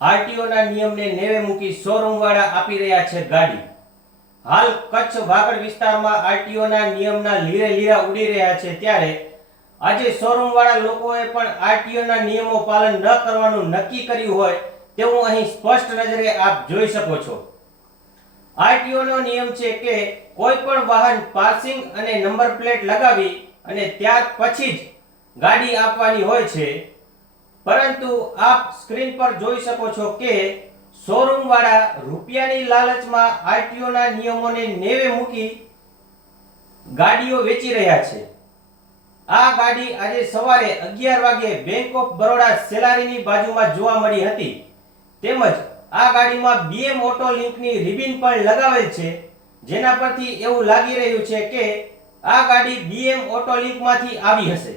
આરટીઓના નિયમને નેવે મૂકી શોરૂમ વાળા આપી રહ્યા છે ગાડી. હાલ કચ્છ વાગડ વિસ્તારમાં આરટીઓના નિયમના લીરે લીરા ઉડી રહ્યા છે ત્યારે આજે શોરૂમ વાળા લોકોએ પણ આરટીઓના નિયમો પાલન ન કરવાનું નક્કી કર્યું હોય તેવું અહીં સ્પષ્ટ નજરે આપ જોઈ શકો છો. આરટીઓનો નિયમ છે કે કોઈ પણ વાહન પાર્સિંગ અને નંબર પ્લેટ લગાવી અને ત્યાર પછી જ ગાડી આપવાની હોય છે પરંતુ આપ સ્ક્રીન પર જોઈ શકો છો કે શોરૂમ વાળા રૂપિયાની લાલચમાં આરટીઓ ના નિયમોને નેવે મૂકી ગાડીઓ વેચી રહ્યા છે. આ ગાડી આજે સવારે અગિયાર વાગે બેંક ઓફ બરોડા સેલારીની બાજુમાં જોવા મળી હતી. તેમજ આ ગાડીમાં બીએમ ઓટો લિંકની રિબિન પણ લગાવેલ છે, જેના પરથી એવું લાગી રહ્યું છે કે આ ગાડી બીએમ ઓટો લિંકમાંથી આવી હશે.